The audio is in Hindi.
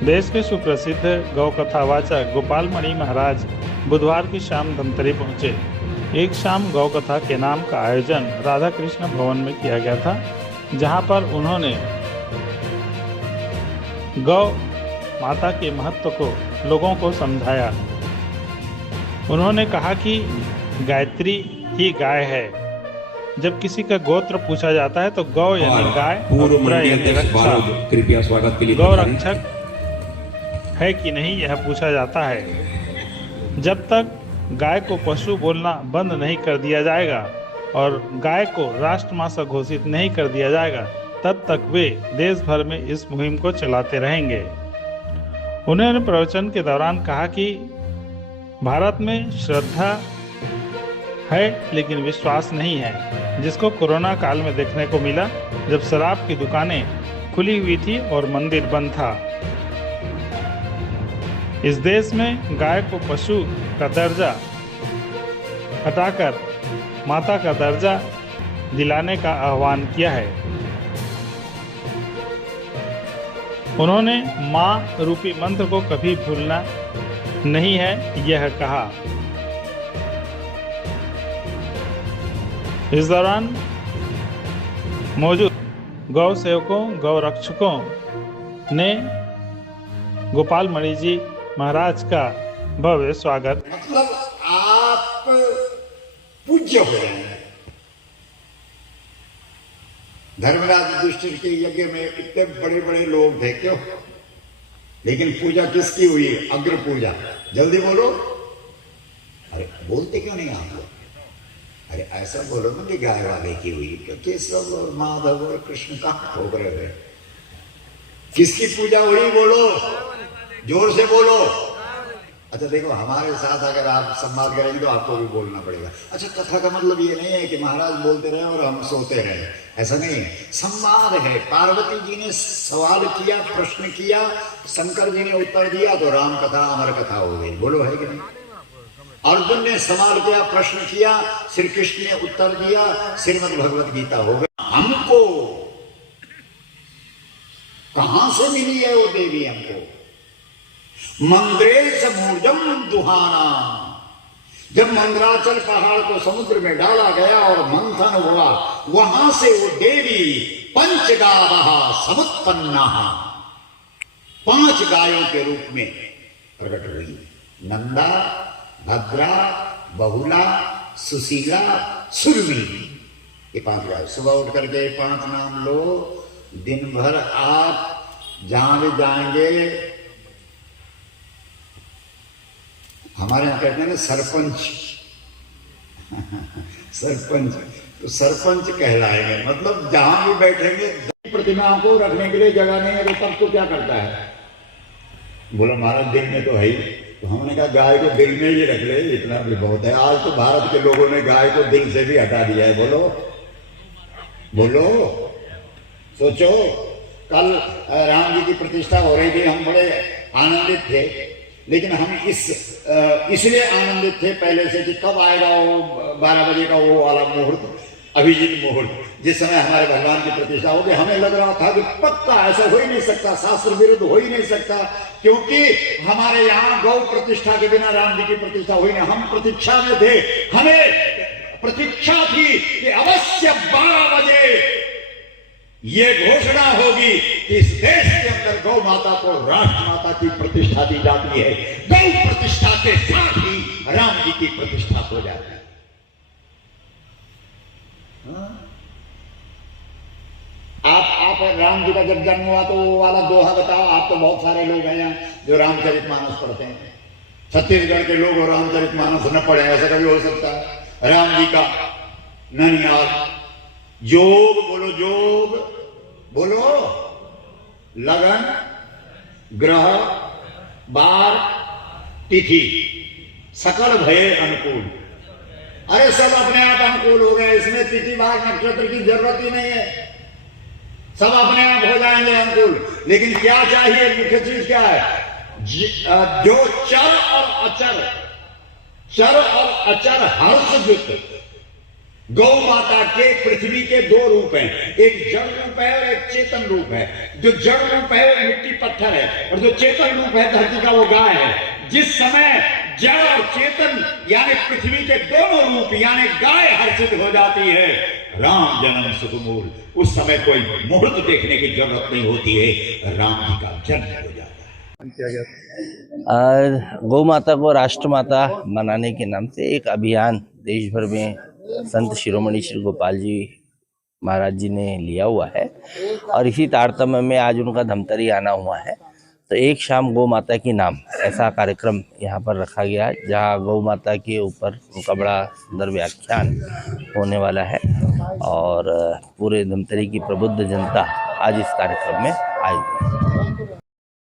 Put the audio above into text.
देश के सुप्रसिद्ध गौ कथावाचक गोपाल मणि महाराज बुधवार की शाम धमतरी पहुंचे। एक शाम गौ कथा के नाम का आयोजन राधा कृष्ण भवन में किया गया था, जहां पर उन्होंने गौ माता के महत्व को लोगों को समझाया। उन्होंने कहा कि गायत्री ही गाय है। जब किसी का गोत्र पूछा जाता है तो गौ यानी गाय, पूर्व यानी रक्षा। कृपया स्वागत के लिए गौ रक्षक है कि नहीं यह पूछा जाता है। जब तक गाय को पशु बोलना बंद नहीं कर दिया जाएगा और गाय को राष्ट्रमाता घोषित नहीं कर दिया जाएगा, तब तक वे देश भर में इस मुहिम को चलाते रहेंगे। उन्होंने प्रवचन के दौरान कहा कि भारत में श्रद्धा है लेकिन विश्वास नहीं है, जिसको कोरोना काल में देखने को मिला, जब शराब की दुकानें खुली हुई थी और मंदिर बंद था। इस देश में गाय को पशु का दर्जा हटाकर माता का दर्जा दिलाने का आह्वान किया है। उन्होंने मां रूपी मंत्र को कभी भूलना नहीं है, यह कहा। इस दौरान मौजूद गौ सेवकों, गौ रक्षकों ने गोपाल मणि जी महाराज का भव्य स्वागत। मतलब आप पूज्य हो रहे हैं। धर्मराज युधिष्ठिर के यज्ञ में इतने बड़े बड़े लोग थे, क्यों? लेकिन पूजा किसकी हुई? अग्र पूजा। जल्दी बोलो। अरे बोलते क्यों नहीं आप लोग? अरे ऐसा बोलो ना कि गाय वाले की हुई, क्योंकि सब और माधव और कृष्ण कहाँ ठोक रहे थे। किसकी पूजा हुई? बोलो, जोर से बोलो। अच्छा देखो, हमारे साथ अगर आप संवाद करेंगे तो आपको भी बोलना पड़ेगा। अच्छा, कथा का मतलब ये नहीं है कि महाराज बोलते रहे और हम सोते रहे, ऐसा नहीं है। संवाद है। पार्वती जी ने सवाल किया, प्रश्न किया, शंकर जी ने उत्तर दिया, तो राम कथा अमर कथा हो गई। बोलो, है कि नहीं? अर्जुन ने सवाल किया, प्रश्न किया, श्री कृष्ण ने उत्तर दिया, श्रीमद् भगवत गीता हो गई। हमको कहां से मिली है वो देवी? हमको मंद्रेश मूर्जम दुहाना। जब मंदराचल पहाड़ को समुद्र में डाला गया और मंथन हुआ, वहां से वो देवी पंचगावः समुत्पन्ना, 5 गायों के रूप में प्रकट हुई। नंदा, भद्रा, बहुला, सुशीला, सुरभि। ये 5 गाय। सुबह उठ करके 5 नाम लो। दिन भर आप जहां भी जाएंगे, हमारे यहाँ कहते हैं ना सरपंच सरपंच, तो सरपंच कहलाएंगे। मतलब जहां भी बैठेंगे, प्रतिमाओं को रखने के लिए जगह नहीं है, तो तब तो क्या करता है? बोलो महाराज दिल में तो है ही। तो हमने कहा गाय को दिल में ही रख ले, इतना भी बहुत है। आज तो भारत के लोगों ने गाय को दिल से भी हटा दिया है। बोलो बोलो, सोचो। कल राम जी की प्रतिष्ठा हो रही थी, हम बड़े आनंदित थे, लेकिन हम इसलिए आनंदित थे पहले से कि कब आएगा वो 12 बजे का वो वाला मुहूर्त, अभिजीत मुहूर्त, जिस समय हमारे भगवान की प्रतिष्ठा होगी। हमें लग रहा था कि पक्का ऐसा हो ही नहीं सकता, शास्त्र विरुद्ध हो ही नहीं सकता, क्योंकि हमारे यहाँ गौ प्रतिष्ठा के बिना राम जी की प्रतिष्ठा हुई नहीं। हम प्रतीक्षा में थे, हमें प्रतीक्षा थी कि अवश्य 12 बजे ये घोषणा होगी कि इस देश के अंदर गौ माता को राष्ट्र माता की प्रतिष्ठा दी जाती है। गौ प्रतिष्ठा के साथ ही राम जी की प्रतिष्ठा हो जाती है। आप राम जी का जब जन्म हुआ तो वो वाला दोहा बताओ। आप तो बहुत सारे लोग हैं यहाँ जो रामचरितमानस पढ़ते हैं। छत्तीसगढ़ के लोग और रामचरितमानस न पढ़े, ऐसा कभी हो सकता है? राम जी का ननिहाल योग, बोलो योग, बोलो लगन, ग्रह, बार, तिथि, सकल भय अनुकूल। अरे सब अपने आप अनुकूल हो गए, इसमें तिथि बार नक्षत्र की जरूरत ही नहीं है, सब अपने आप हो जाएंगे अनुकूल। लेकिन क्या चाहिए? मुख्य चीज क्या है? जो चर और अचर हर्ष युक्त गौ माता के पृथ्वी के दो रूप हैं, एक जड़ रूप है और एक चेतन रूप है। जो जड़ रूप है वो मिट्टी पत्थर है और जो चेतन रूप है धरती का वो गाय है। जिस समय जड़ और चेतन यानी पृथ्वी के दोनों रूप यानी गाय हर्षित हो जाती है, राम जन्म सुखमूल, उस समय कोई मुहूर्त देखने की जरूरत नहीं होती है, राम जी का जन्म हो जाता है। गौ माता को राष्ट्रमाता बनाने के नाम से एक अभियान देश भर में संत शिरोमणि श्री गोपाल जी महाराज जी ने लिया हुआ है और इसी तारतम्य में आज उनका धमतरी आना हुआ है। तो एक शाम गौ माता की नाम ऐसा कार्यक्रम यहाँ पर रखा गया है, जहाँ गौ माता के ऊपर उनका बड़ा सुंदर व्याख्यान होने वाला है और पूरे धमतरी की प्रबुद्ध जनता आज इस कार्यक्रम में आई हुई है।